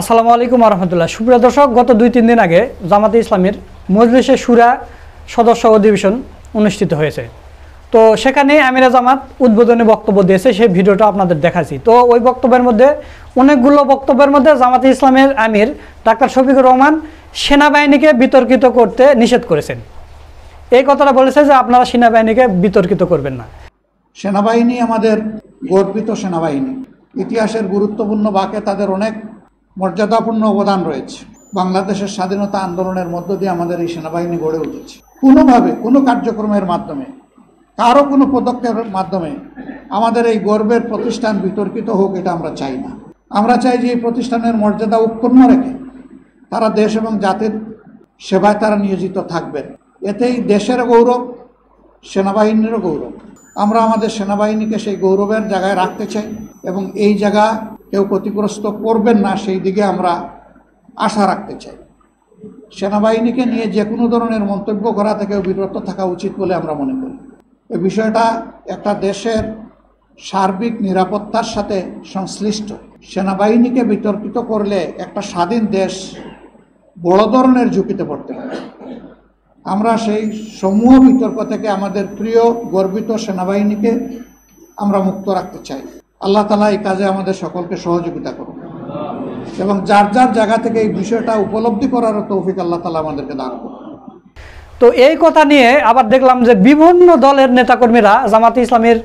আসসালামু আলাইকুম রহমতুল্লাহ। সুপ্রিয় দর্শক, গত 2-3 দিন আগে জামাতে ইসলামীর মজলিসে শুরা সদস্য অধিবেশন অনুষ্ঠিত হয়েছে। তো সেখানে আমিরে জামাত উদ্বোধনী বক্তব্য দিয়েছে, সেই ভিডিওটা আপনাদের দেখাচ্ছি। তো ওই বক্তব্যের মধ্যে অনেকগুলো বক্তব্যের মধ্যে জামাতে ইসলামের আমির ডাক্তার শফিকুর রহমান সেনাবাহিনীকে বিতর্কিত করতে নিষেধ করেছেন। এই কথাটা বলেছে যে আপনারা সেনাবাহিনীকে বিতর্কিত করবেন না। সেনাবাহিনী আমাদের গর্বিত সেনাবাহিনী, ইতিহাসের গুরুত্বপূর্ণ বাঁকে তাদের অনেক মর্যাদাপূর্ণ অবদান রয়েছে। বাংলাদেশের স্বাধীনতা আন্দোলনের মধ্য দিয়ে আমাদের এই সেনাবাহিনী গড়ে উঠেছে। কোনোভাবে কোনো কার্যক্রমের মাধ্যমে, কারো কোনো পদক্ষেপের মাধ্যমে আমাদের এই গর্বের প্রতিষ্ঠান বিতর্কিত হোক, এটা আমরা চাই না। আমরা চাই যে এই প্রতিষ্ঠানের মর্যাদা অক্ষুণ্ণ রেখে তারা দেশ এবং জাতির সেবায় তারা নিয়োজিত থাকবেন। এতেই দেশের গৌরব, সেনাবাহিনীরও গৌরব। আমরা আমাদের সেনাবাহিনীকে সেই গৌরবের জায়গায় রাখতে চাই এবং এই জায়গা কেউ ক্ষতিগ্রস্ত করবেন না, সেই দিকে আমরা আশা রাখতে চাই। সেনাবাহিনীকে নিয়ে যে কোনো ধরনের মন্তব্য করা থেকেও বিরত থাকা উচিত বলে আমরা মনে করি। এই বিষয়টা একটা দেশের সার্বিক নিরাপত্তার সাথে সংশ্লিষ্ট। সেনাবাহিনীকে বিতর্কিত করলে একটা স্বাধীন দেশ বড় ধরনের ঝুঁকিতে পড়তে পারে। আমরা সেই সমূহ বিতর্ক থেকে আমাদের প্রিয় গর্বিত সেনাবাহিনীকে আমরা মুক্ত রাখতে চাই। আল্লাহ তাআলা এই কাজে আমাদের সকলকে সহযোগিতা করুন এবং যার যার জায়গা থেকে এই বিষয়টা উপলব্ধি করার তৌফিক আল্লাহ তাআলা আমাদেরকে দান করুন। তো এই কথা নিয়ে আবার দেখলাম যে বিভিন্ন দলের নেতাকর্মীরা জামাতে ইসলামের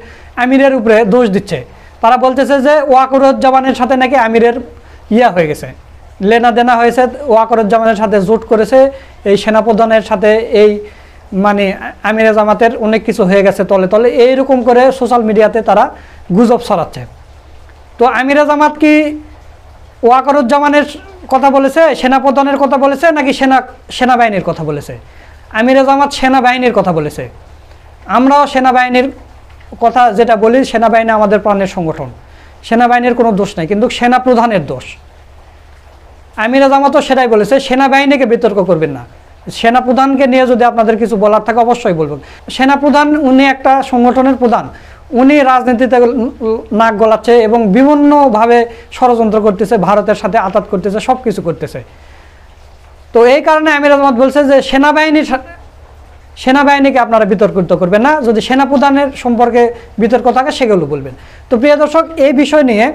আমিরের উপরে দোষ দিচ্ছে। তারা বলতেছে যে ওয়াকরুজ্জামানের সাথে নাকি আমিরের হয়ে গেছে, লেনা দেনা হয়েছে, ওয়াকরুজ্জামানের সাথে জোট করেছে, এই সেনাপ্রধানের সাথে এই আমিরে জামাতের অনেক কিছু হয়ে গেছে তলে তলে, এইরকম করে সোশ্যাল মিডিয়াতে তারা গুজব ছড়াচ্ছে। তো আমিরে জামাত কি ওয়াকরুজ্জামানের কথা বলেছে, সেনাপ্রধানের কথা বলেছে, নাকি সেনাবাহিনীর কথা বলেছে? আমিরে জামাত সেনাবাহিনীর কথা বলেছে। আমরাও সেনাবাহিনীর কথা যেটা বলি, সেনাবাহিনী আমাদের প্রাণের সংগঠন, সেনাবাহিনীর কোনো দোষ নাই, কিন্তু সেনাপ্রধানের দোষ। আমিরে জামাতও সেটাই বলেছে, সেনাবাহিনীকে বিতর্ক করবেন না। সেনাপ্রধানকে নিয়ে যদি আপনাদের কিছু বলার থাকে অবশ্যই বলবেন। সেনাপ্রধান উনি একটা সংগঠনের প্রধান, উনি রাজনীতিতে নাক গলাচ্ছে এবং বিভিন্নভাবে ষড়যন্ত্র করতেছে, ভারতের সাথে আঘাত করতেছে, সব কিছু করতেছে। তো এই কারণে আমিরে জামাত বলছে যে সেনাবাহিনীকে আপনারা বিতর্কিত করবেন না, যদি সেনাপ্রধানের সম্পর্কে বিতর্ক থাকে সেগুলো বলবেন। তো প্রিয় দর্শক, এই বিষয় নিয়ে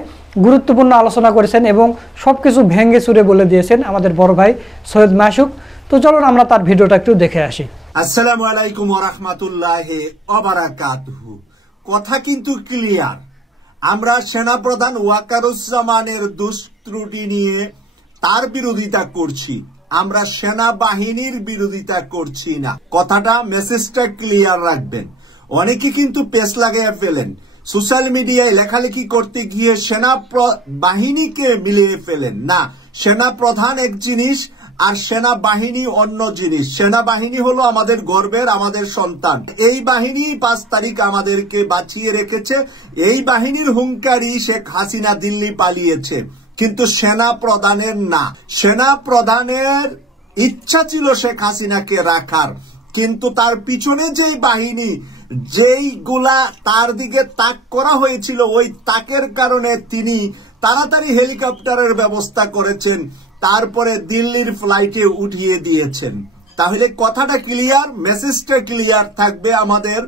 গুরুত্বপূর্ণ আলোচনা করেছেন এবং সব কিছু ভেঙে চুরে বলে দিয়েছেন আমাদের বড় ভাই সৈয়দ মাসুক। তো চলুন আমরা তার ভিডিওটা একটু দেখে আসি। আসসালামু আলাইকুম ওয়া রাহমাতুল্লাহি ওয়া বারাকাতুহু। কথা কিন্তু ক্লিয়ার। আমরা সেনাপ্রধান ওয়াকারুজ্জামানের দুষ্ত্রুটি নিয়ে তার বিরোধিতা করছি, আমরা সেনাবাহিনীর বিরোধিতা করছি না। কথাটা, মেসেজটা ক্লিয়ার রাখবেন। অনেকে কিন্তু পেস লাগাইয়া ফেলেন, সোশ্যাল মিডিয়ায় লেখালেখি করতে গিয়ে সেনাবাহিনীকে মিলিয়ে ফেলেন। না, সেনাপ্রধান এক জিনিস আর সেনাবাহিনী অন্য জিনিস। সেনাবাহিনী হলো আমাদের গর্বের, আমাদের সন্তান। এই বাহিনী 5 তারিখ আমাদেরকে বাঁচিয়ে রেখেছে। এই বাহিনীর হুঙ্কারি শেখ হাসিনা দিল্লি পালিয়েছে, কিন্তু সেনা প্রধানের না। সেনা প্রধানের ইচ্ছা ছিল শেখ হাসিনাকে রাখার, কিন্তু তার পিছনে যেই বাহিনী, যেইগুলা তার দিকে তাক করা হয়েছিল, ওই তাকের কারণে তিনি তাড়াতাড়ি হেলিকপ্টারের ব্যবস্থা করেছেন, তারপরে দিল্লির ফ্লাইটে উঠিয়ে দিয়েছেন। তাহলে কথাটা ক্লিয়ার, মেসেজটা ক্লিয়ার থাকবে আমাদের।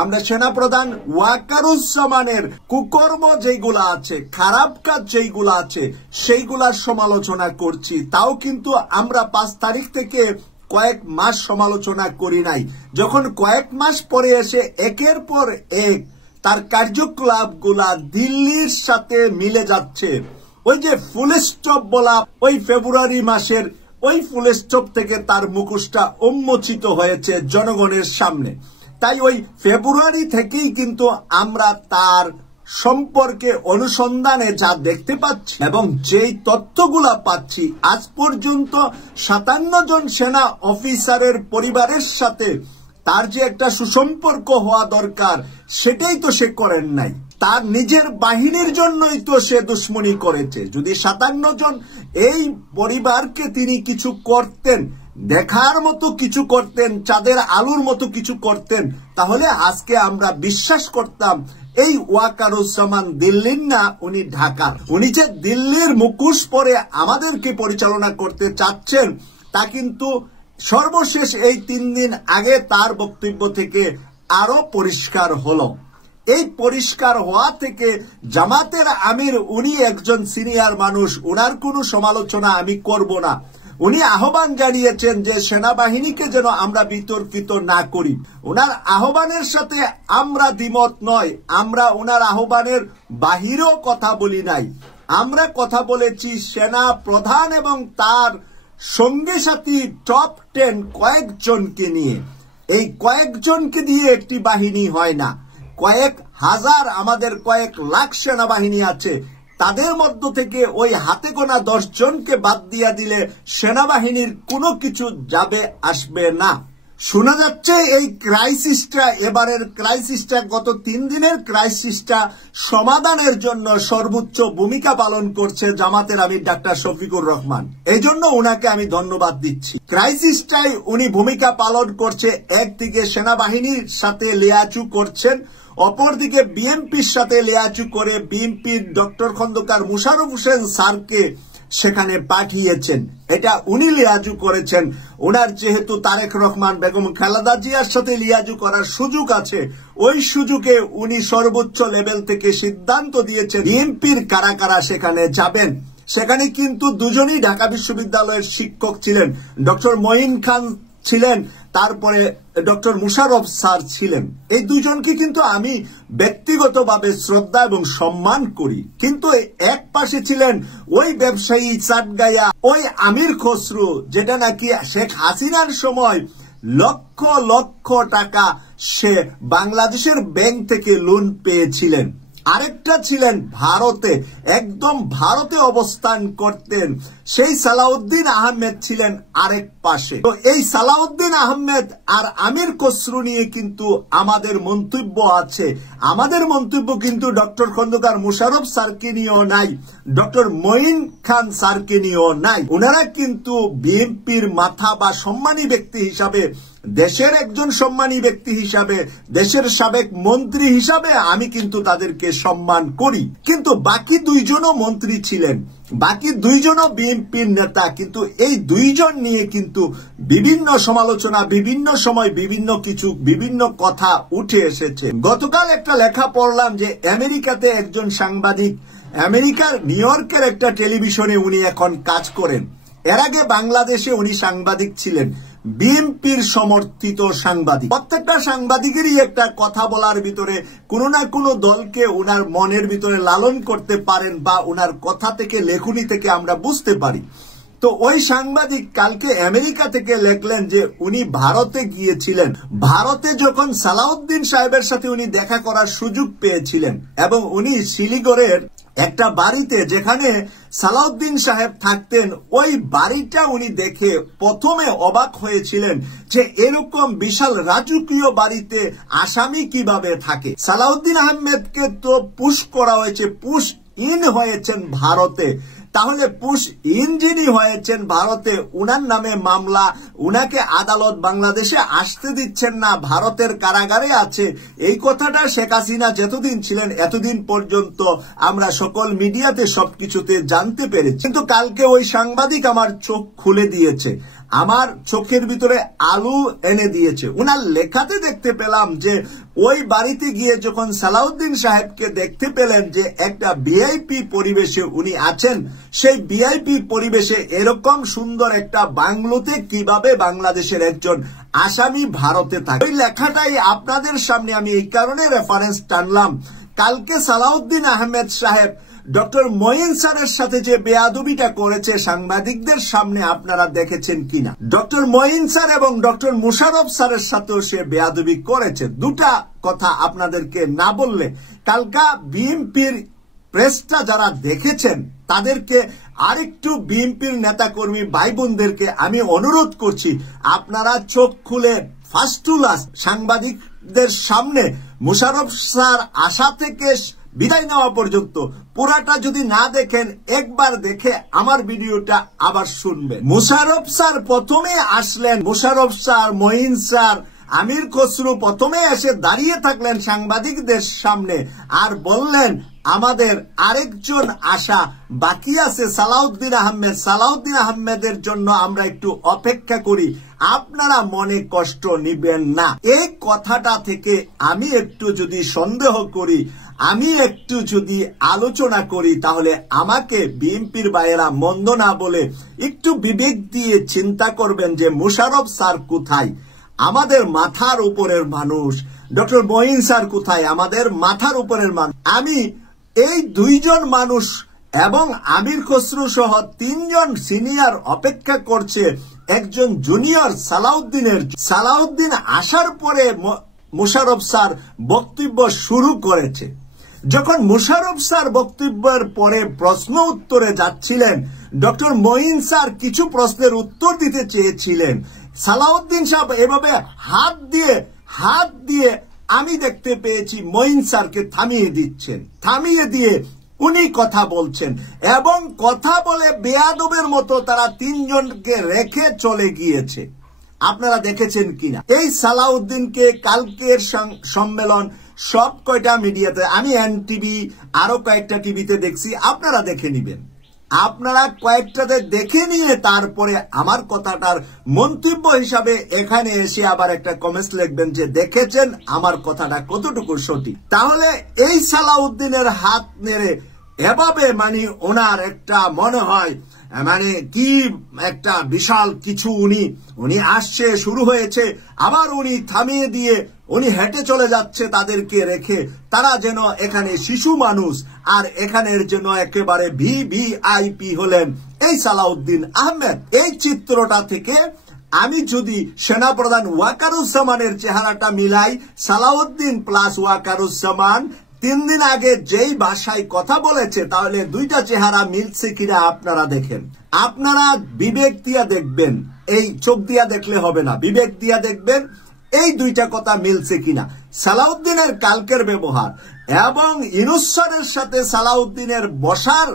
আমরা সেনাপ্রধান ওয়াকারুজ্জামানের কুকর্ম যেগুলা আছে, খারাপ কাজ যেগুলা আছে, সেইগুলার সমালোচনা করছি। তাও কিন্তু আমরা 5 তারিখ থেকে কয়েক মাস সমালোচনা করি নাই। যখন কয়েক মাস পরে এসে একের পর এক তার কার্যকলাপগুলা দিল্লির সাথে মিলে যাচ্ছে, ওই যে ফুল স্টপ বলা, ওই ফেব্রুয়ারি মাসের ওই ফুল স্টপ থেকে তার মুখোশটা উন্মোচিত হয়েছে জনগণের সামনে। তাই ওই ফেব্রুয়ারি থেকেই কিন্তু আমরা তার সম্পর্কে অনুসন্ধানে যা দেখতে পাচ্ছি এবং যেই তথ্যগুলা পাচ্ছি, আজ পর্যন্ত 57 জন সেনা অফিসারের পরিবারের সাথে তার যে একটা সুসম্পর্ক হওয়া দরকার, সেটাই তো সে করেন নাই। তার নিজের বাহিনীর জন্যই তো সে দুশ্মনী করেছে। যদি 57 জন এই পরিবারকে তিনি কিছু করতেন, দেখার মতো কিছু করতেন, চাঁদের আলোর মতো কিছু করতেন, তাহলে আজকে আমরা বিশ্বাস করতাম এই ওয়াকারুজ্জামান দিল্লির না, উনি ঢাকার। উনি যে দিল্লির মুখোশ পরে আমাদেরকে পরিচালনা করতে চাচ্ছেন তা কিন্তু সর্বশেষ এই 3 দিন আগে তার বক্তব্য থেকে আরো পরিষ্কার হলো। এই পরিষ্কার হওয়া থেকে জামাতের আমির, উনি একজন সিনিয়র মানুষ, উনার কোনো সমালোচনা আমি করব না। উনি আহ্বান জানিয়েছেন যে সেনাবাহিনীকে যেন আমরা বিতর্কিত না করি। ওনার আহ্বানের সাথে আমরা দ্বিমত নয়, আমরা ওনার আহ্বানের বাহিরেও কথা বলি নাই। আমরা কথা বলেছি সেনা প্রধান এবং তার সঙ্গে সাথী টপ 10 কয়েকজনকে নিয়ে। এই কয়েকজনকে দিয়ে একটি বাহিনী হয় না, কয়েক হাজার, আমাদের কয়েক লাখ সেনাবাহিনী আছে। তাদের মধ্য থেকে ওই হাতে গোনা 10 জনকে বাদ দিয়া দিলে সেনাবাহিনীর কোনো কিছু যাবে আসবে না। শোনা যাচ্ছে এই ক্রাইসিসটা, এবারের ক্রাইসিসটা, গত 3 দিনের ক্রাইসিসটা সমাধানের জন্য সর্বোচ্চ ভূমিকা পালন করছে জামাতের আমির ডাক্তার শফিকুর রহমান। এই জন্য ওনাকে আমি ধন্যবাদ দিচ্ছি। ক্রাইসিসটাই উনি ভূমিকা পালন করছে। একদিকে সেনাবাহিনীর সাথে লিয়াজু করছেন, অপরদিকে বিএনপির সাথে লিয়াজু করে বিএনপির ডক্টর খন্দকার মোশাররফ হোসেন স্যারকে সেখানে পাঠিয়েছেন। এটা উনি লিয়াজু করেছেন। ওনার যেহেতু তারেক রহমান, বেগম খালেদা জিয়ার সাথে লিয়াজু করার সুযোগ আছে, ওই সুযোগে উনি সর্বোচ্চ লেভেল থেকে সিদ্ধান্ত দিয়েছেন বিএনপির কারা কারা সেখানে যাবেন। সেখানে কিন্তু দুজনই ঢাকা বিশ্ববিদ্যালয়ের শিক্ষক ছিলেন। ডক্টর মঈন খান ছিলেন, তারপরে ডক্টর মোশাররফ স্যার ছিলেন। এই দুজনকে কিন্তু আমি ব্যক্তিগতভাবে শ্রদ্ধা এবং সম্মান করি। কিন্তু এক পাশে ছিলেন ওই ব্যবসায়ী চাটগায়া, ওই আমির খসরু, যেটা নাকি শেখ হাসিনার সময় লক্ষ লক্ষ টাকা সে বাংলাদেশের ব্যাংক থেকে লোন পেয়েছিলেন। আরেকটা ছিলেন ভারতে, একদম ভারতে অবস্থান করতেন, সেই সালাউদ্দিন আহমেদ ছিলেন আরেক পাশে। তো এই সালাউদ্দিন আহমেদ আর আমির খসরু নিয়ে কিন্তু আমাদের মন্তব্য আছে। আমাদের মন্তব্য কিন্তু ডক্টর খন্দকার মোশাররফ স্যারকে নিয়েও নাই, ডক্টর মঈন খান স্যারকে নিয়েও নাই। ওনারা কিন্তু বিএনপির মাথা বা সম্মানী ব্যক্তি হিসাবে, দেশের একজন সম্মানী ব্যক্তি হিসাবে, দেশের সাবেক মন্ত্রী হিসাবে আমি কিন্তু তাদেরকে সম্মান করি। কিন্তু বাকি 2 জনও মন্ত্রী ছিলেন, বাকি 2 জনও বিএনপির নেতা। কিন্তু এই 2 জন নিয়ে কিন্তু বিভিন্ন সমালোচনা, বিভিন্ন সময় বিভিন্ন কিছু, বিভিন্ন কথা উঠে এসেছে। গতকাল একটা লেখা পড়লাম যে আমেরিকাতে একজন সাংবাদিক, আমেরিকার নিউ ইয়র্কের একটা টেলিভিশনে উনি এখন কাজ করেন। এর আগে বাংলাদেশে উনি সাংবাদিক ছিলেন, বিএনপির সমর্থিত সাংবাদিক। প্রত্যেকটা সাংবাদিকেরই একটা কথা বলার ভিতরে কোনো না কোনো দলকে ওনার মনের ভিতরে লালন করতে পারেন, বা ওনার কথা থেকে, লেখনী থেকে আমরা বুঝতে পারি। তো ওই সাংবাদিক কালকে আমেরিকা থেকে লেখলেন যে উনি ভারতে গিয়েছিলেন। ভারতে যখন সালাউদ্দিন সাহেবের সাথে উনি দেখা করার সুযোগ পেয়েছিলেন, এবং উনি শিলিগুড়ির একটা বাড়িতে যেখানে সালাউদ্দিন সাহেব থাকতেন, ওই বাড়িটা উনি দেখে প্রথমে অবাক হয়েছিলেন যে এরকম বিশাল রাজকীয় বাড়িতে আসামি কিভাবে থাকে। সালাউদ্দিন আহমেদকে তো পুশ করা হয়েছে, পুশ ইন হয়েছেন ভারতে। তাহলে পুশ ইন যিনি হয়েছেন ভারতে, উনার নামে মামলা, উনাকে আদালত বাংলাদেশে আসতে দিচ্ছেন না, ভারতের কারাগারে আছে। এই কথাটা শেখ হাসিনা যতদিন ছিলেন এতদিন পর্যন্ত আমরা সকল মিডিয়াতে সবকিছুতে জানতে পেরেছি। কিন্তু কালকে ওই সাংবাদিক আমার চোখ খুলে দিয়েছে, আমার চোখের ভিতরে আলু এনে দিয়েছে। উনার লেখাতে দেখতে পেলাম যে ওই বাড়িতে গিয়ে যখন সালাউদ্দিন সাহেবকে দেখতে পেলেন যে একটা ভিআইপি পরিবেশে উনি আছেন, সেই ভিআইপি পরিবেশে এরকম সুন্দর একটা বাংলোতে কিভাবে বাংলাদেশের একজন আসামি ভারতে থাকে। ওই লেখাটাই আপনাদের সামনে আমি এই কারণে রেফারেন্স টানলাম। কালকে সালাউদ্দিন আহমেদ সাহেব ডক্টর মঈন স্যারের সাথে যে বেয়াদবিটা করেছে সাংবাদিকদের সামনে, আপনারা দেখেছেন কিনা? ডক্টর মঈন স্যার এবং ডক্টর মোশাররফ স্যারের সাথেও সে বেয়াদবি করেছে। দুটা কথা আপনাদেরকে না বললে, কালকা বিএনপির প্রেসটা যারা দেখেছেন তাদেরকে আরেকটু, বিএনপির নেতাকর্মী ভাই বোনদেরকে আমি অনুরোধ করছি, আপনারা চোখ খুলে ফার্স্ট টু লাস্ট সাংবাদিকদের সামনে মোশাররফ স্যার আসা থেকে বিদায় নেওয়া পর্যন্ত পুরাটা যদি না দেখেন, একবার দেখে আমার ভিডিওটা আবার শুনবেন। মোশাররফ স্যার প্রথমে আসলেন, মোশাররফ স্যার, মঈন স্যার আমির খসরু প্রথমে এসে দাঁড়িয়ে থাকলেন সাংবাদিকদের সামনে আর বললেন, আমাদের আরেকজন আশা বাকি আছে সালাউদ্দিন আহমেদ, সালাউদ্দিন আহমেদের জন্য আমরা একটু অপেক্ষা করি, আপনারা মনে কষ্ট নিবেন না। এই কথাটা থেকে আমি একটু যদি সন্দেহ করি, আমি একটু যদি আলোচনা করি, তাহলে আমাকে বিএনপির ভাইয়েরা মন্দ না বলে একটু বিবেক দিয়ে চিন্তা করবেন যে মোশাররফ স্যার কোথায়, আমাদের মাথার উপরের মানুষ, ডক্টর মঈন স্যার কোথায়, আমাদের মাথার উপরের মানুষ। আমি এই দুইজন মানুষ এবং আমির খসরু সহ তিনজন সিনিয়র অপেক্ষা করছে একজন জুনিয়র সালাউদ্দিনের। সালাউদ্দিন আসার পরে মোশাররফ স্যার বক্তব্য শুরু করেছে। যখন মোশাররফ স্যার বক্তব্যের পরে প্রশ্ন উত্তরে যাচ্ছিলেন, ডক্টর মঈন স্যার কিছু প্রশ্নের উত্তর দিতে চেয়েছিলেন, সালাউদ্দিন সাহেব এভাবে হাত দিয়ে আমি দেখতে পেয়েছি মঈন স্যারকে থামিয়ে দিচ্ছেন, থামিয়ে দিয়ে উনি কথা বলছেন এবং কথা বলে বেয়াদবের মতো তারা তিনজনকে রেখে চলে গিয়েছে। আপনারা দেখেছেন কিনা এই সালাউদ্দিনকে? কালকের সম্মেলন সব কয়টা মিডিয়াতে, আমি এনটিভি আরো কয়েকটা টিভিতে দেখছি, আপনারা দেখে নিবেন। আপনারা কয়েকটাতে দেখে নিয়ে তারপরে আমার কথাটার মন্তব্য হিসাবে এখানে এসে আবার একটা কমেন্টস লিখবেন যে দেখেছেন আমার কথাটা কতটুকু সঠিক। তাহলে এই সালাউদ্দিনের হাত নেড়ে এভাবে মানে ওনার একটা মনে হয় মানে কি একটা বিশাল কিছু উনি আসছে, শুরু হয়েছে, আবার উনি থামিয়ে দিয়ে উনি হেঁটে চলে যাচ্ছে তাদেরকে রেখে। তারা যেন এখানে শিশু মানুষ আর এখানের যেন একেবারে ভিভিআইপি হলেন এই সালাউদ্দিন আহমেদ। এই চিত্রটা থেকে আমি যদি সেনাপ্রধান ওয়াকারুজ্জামানের চেহারাটা মিলাই, সালাউদ্দিন প্লাস ওয়াকারুজ্জামান 3 দিন আগে যেই ভাষায় কথা বলেছে, তাহলে দুইটা চেহারা মিলছে কিনা আপনারা দেখেন। আপনারা বিবেক দিয়া দেখবেন, এই চোখ দিয়া দেখলে হবে না, বিবেক দিয়া দেখবেন এই দুইটা কথা মিলছে কিনা। সালাউদ্দিনের কালকের ব্যবহার এবং ইউনূস স্যারের সাথে সালাউদ্দিনের বসার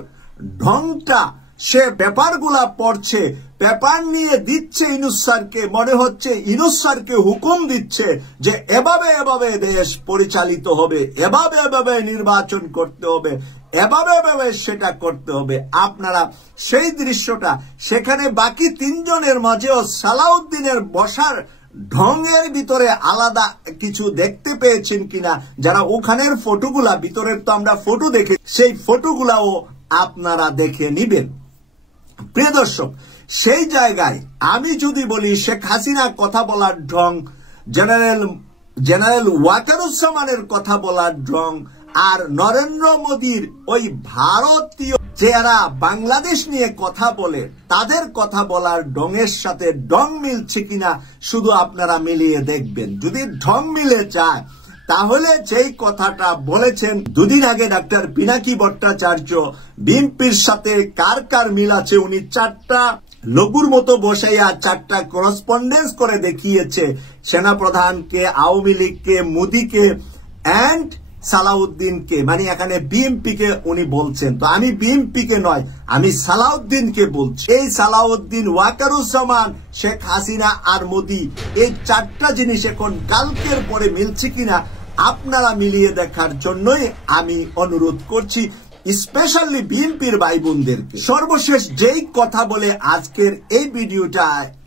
ঢংটা, সে পেপারগুলা পড়ছে, পেপার নিয়ে দিচ্ছে ইউনূস স্যারকে, মনে হচ্ছে ইউনূস স্যারকে হুকুম দিচ্ছে যে এভাবে দেশ পরিচালিত হবে, এভাবে নির্বাচন করতে হবে, এভাবে সেটা করতে হবে। আপনারা সেই দৃশ্যটা সেখানে বাকি তিনজনের মাঝেও সালাউদ্দিনের বসার ঢঙের ভিতরে আলাদা কিছু দেখতে পেয়েছেন কিনা, যারা ওখানের ফটোগুলা, ভিতরের তো আমরা ফটো দেখে, সেই ফটোগুলাও আপনারা দেখে নিবেন। প্রিয় দর্শক, সেই জায়গায় আমি যদি বলি শেখ হাসিনা কথা বলার ঢং, জেনারেল ওয়াকারুজ্জামানের কথা বলার ঢং, আর নরেন্দ্র মোদীর ওই ভারতীয় যারা বাংলাদেশ নিয়ে কথা বলে তাদের কথা বলার ঢঙের সাথে ঢং মিলছে কিনা শুধু আপনারা মিলিয়ে দেখবেন। যদি ঢং মিলে যায়, তাহলে যেই কথাটা বলেছেন দুদিন আগে ডাক্তার পিনাকি ভট্টাচার্য, বিএনপির সাথে কার মিল আছে, উনি 4টা লঘুর মতো বসাইয়া 4টা করসপন্ডেন্স করে দেখিয়েছে, সেনাপ্রধানকে, আওয়ামী লীগকে, মোদীকে এন্ড সালাউদ্দিনকে, মানে এখানে বিএনপি কে উনি বলছেন। তো আমি বিএনপি কে নয়, আমি সালাউদ্দিনকে বলছি। এই সালাউদ্দিন, ওয়াকারুজ্জামান, শেখ হাসিনা আর মোদী, এই 4টা জিনিস এখন কালকের পরে মিলছে কিনা আপনারা মিলিয়ে দেখার জন্যই আমি অনুরোধ করছি, স্পেশালি বিএনপির ভাই বোনদেরকে। সর্বশেষ যেই কথা বলে আজকের এই ভিডিওটা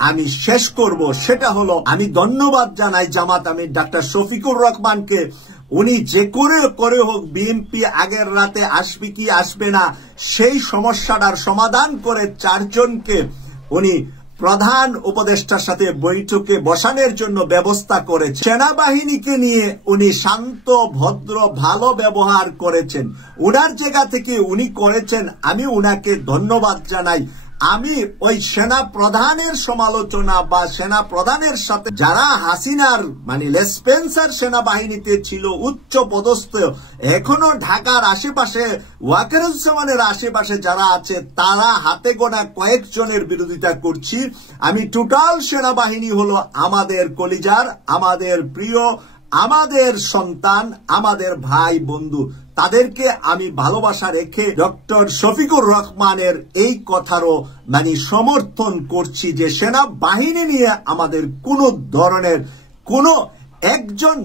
আমি শেষ করব, সেটা হলো আমি ধন্যবাদ জানাই জামাত আমির ডাক্তার শফিকুর রহমানকে। উনি যে করে হোক বিএনপি আগের রাতে আসবে কি আসবে না সেই সমস্যাটার সমাধান করে 4 জনকে উনি প্রধান উপদেষ্টার সাথে বৈঠকে বসানোর জন্য ব্যবস্থা করেছেন। সেনাবাহিনীকে নিয়ে উনি শান্ত, ভদ্র, ভালো ব্যবহার করেছেন। উনার জায়গা থেকে উনি করেছেন, আমি উনাকে ধন্যবাদ জানাই। আমি ওই সেনা প্রধানের সমালোচনা বা সেনা প্রধানের সাথে যারা হাসিনার মানে লেসপেন্সার সেনাবাহিনীতে ছিল উচ্চ পদস্থ, এখনো ঢাকার আশেপাশে ওয়াকারুজ্জামানের আশেপাশে যারা আছে, তারা হাতে গোনা কয়েকজনের বিরোধিতা করছি। আমি টোটাল সেনাবাহিনী হলো আমাদের কলিজার, আমাদের প্রিয়, আমাদের সন্তান, আমাদের ভাই বন্ধু, তাদেরকে আমি ভালোবাসা রেখে ডক্টর শফিকুর রহমানের এই কথারও মানে সমর্থন করছি যে সেনাবাহিনী নিয়ে আমাদের কোনো ধরনের কোনো একজন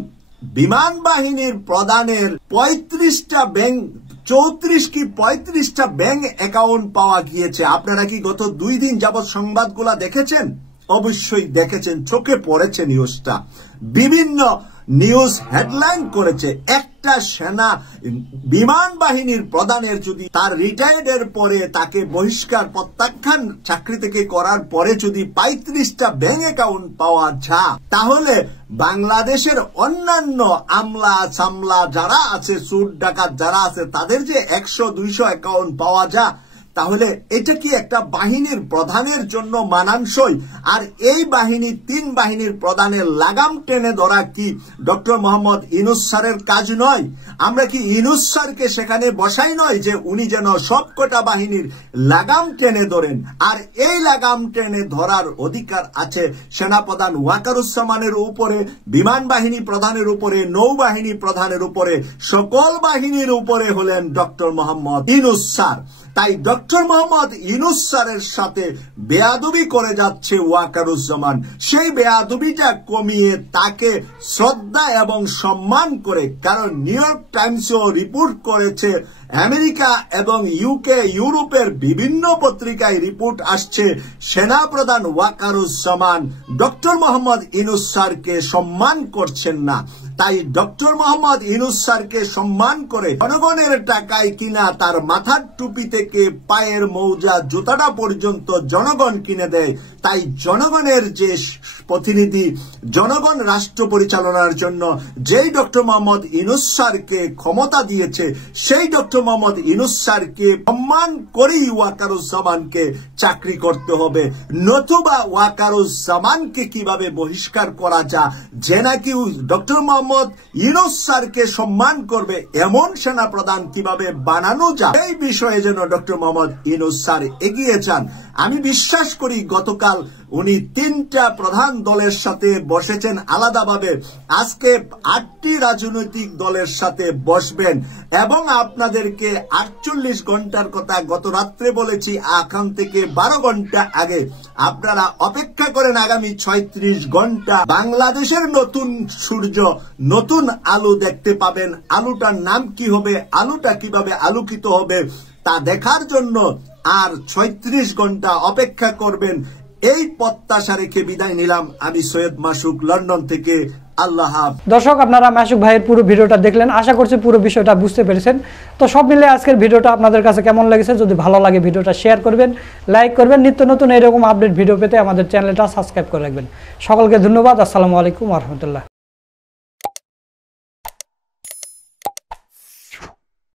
বিমান বাহিনীর প্রধানের 35টা ব্যাংক 34 কি 35টা ব্যাংক অ্যাকাউন্ট পাওয়া গিয়েছে। আপনারা কি গত 2 দিন যাবৎ সংবাদগুলা দেখেছেন? অবশ্যই দেখেছেন, চোখে পড়েছে নিউজটা। বিভিন্ন নিউজ হেডলাইন করেছে একটা সেনা বিমান বাহিনীর প্রধানের যদি তার রিটায়ার্ডের পরে তাকে বহিষ্কার প্রত্যাখ্যান চাকরি থেকে করার পরে যদি 35টা ব্যাংক অ্যাকাউন্ট পাওয়া যায়, তাহলে বাংলাদেশের অন্যান্য আমলা সামলা যারা আছে, চোর ডাকাত যারা আছে, তাদের যে 100-200 অ্যাকাউন্ট পাওয়া যায়, তাহলে এটা কি একটা বাহিনীর প্রধানের জন্য মানানসই? আর এই বাহিনী 3 বাহিনীর প্রধানের লাগাম টেনে ধরা কি ডক্টর মোহাম্মদ ইউনূস স্যারের কাজ নয়? আমরা কি ইউনূস স্যারকে সেখানে বসাই নয় যে উনি যেন সবকটা বাহিনীর লাগাম টেনে ধরেন? আর এই লাগাম টেনে ধরার অধিকার আছে সেনাপ্রধান ওয়াকারুজ্জামানের উপরে, বিমান বাহিনী প্রধানের উপরে, নৌবাহিনী প্রধানের উপরে, সকল বাহিনীর উপরে হলেন ডক্টর মোহাম্মদ ইউনূস স্যার। তাই ডক্টর মোহাম্মদ ইউনূস স্যারের সাথে বেয়াদবি করে যাচ্ছে ওয়াকারুজ্জামান। সেই বেয়াদবিটা কমিয়ে তাকে শ্রদ্ধা এবং সম্মান করে, কারণ নিউ ইয়র্ক টাইমসও রিপোর্ট করেছে, আমেরিকা এবং ইউকে ইউরোপের বিভিন্ন পত্রিকায় রিপোর্ট আসছে, সেনাপ্রধান ওয়াকারুজ্জামান ডক্টর মোহাম্মদ ইউনূস স্যারকে সম্মান করছেন না। তাই ডক্টর মোহাম্মদ ইউনূস স্যারকে সম্মান করে জনগণের টাকায় কিনা তার মাথার টুপি থেকে পায়ের মৌজা জুতাটা পর্যন্ত জনগণ কিনে দেয়। তাই জনগণের যে প্রতিনিধি, জনগণ রাষ্ট্র পরিচালনার জন্য যেই ডক্টর মোহাম্মদ ইউনূস স্যারকে ক্ষমতা দিয়েছে, সেই ডক্টর মোহাম্মদ ইউনূস স্যারকে সম্মান করেই ওয়াকারুজ্জামানকে চাকরি করতে হবে। নতুবা ওয়াকারুজ্জামানকে কিভাবে বহিষ্কার করা যায়, যে নাকি ডক্টর মোহাম্মদ ইউনূস স্যারকে সম্মান করবে এমন সেনা প্রধান কিভাবে বানানো যায়, এই বিষয়ে যেন ডক্টর মোহাম্মদ ইউনূস স্যার এগিয়ে যান। আমি বিশ্বাস করি গতকাল উনি 3টা প্রধান দলের সাথে বসেছেন আলাদাভাবে, আজকে 8টি রাজনৈতিক দলের সাথে বসবেন এবং আপনাদেরকে 48 ঘন্টার কথা গত রাত্রে বলেছি, এখন থেকে 12 ঘন্টা আগে আপনারা অপেক্ষা করেন। আগামী 36 ঘন্টা বাংলাদেশের নতুন সূর্য, নতুন আলো দেখতে পাবেন। আলোটার নাম কি হবে, আলোটা কিভাবে আলোকিত হবে তা দেখার জন্য আর 36 ঘন্টা অপেক্ষা করবেন। এই প্রত্যাশা রেখে বিদায় নিলাম। আমি সৈয়দ মাসুক, লন্ডন থেকে। আল্লাহ হাফেজ। দর্শক, আপনারা মাসুক ভাইয়ের পুরো ভিডিওটা দেখলেন, আশা করছি পুরো বিষয়টা বুঝতে পেরেছেন। তো সব মিলে আজকের ভিডিওটা আপনাদের কাছে কেমন লেগেছে? যদি ভালো লাগে ভিডিওটা শেয়ার করবেন, লাইক করবেন। নিত্য নতুন এরকম আপডেট ভিডিও পেতে আমাদের চ্যানেলটা সাবস্ক্রাইব করে রাখবেন। সকলকে ধন্যবাদ। আসসালামু আলাইকুম ওয়া রাহমাতুল্লাহ।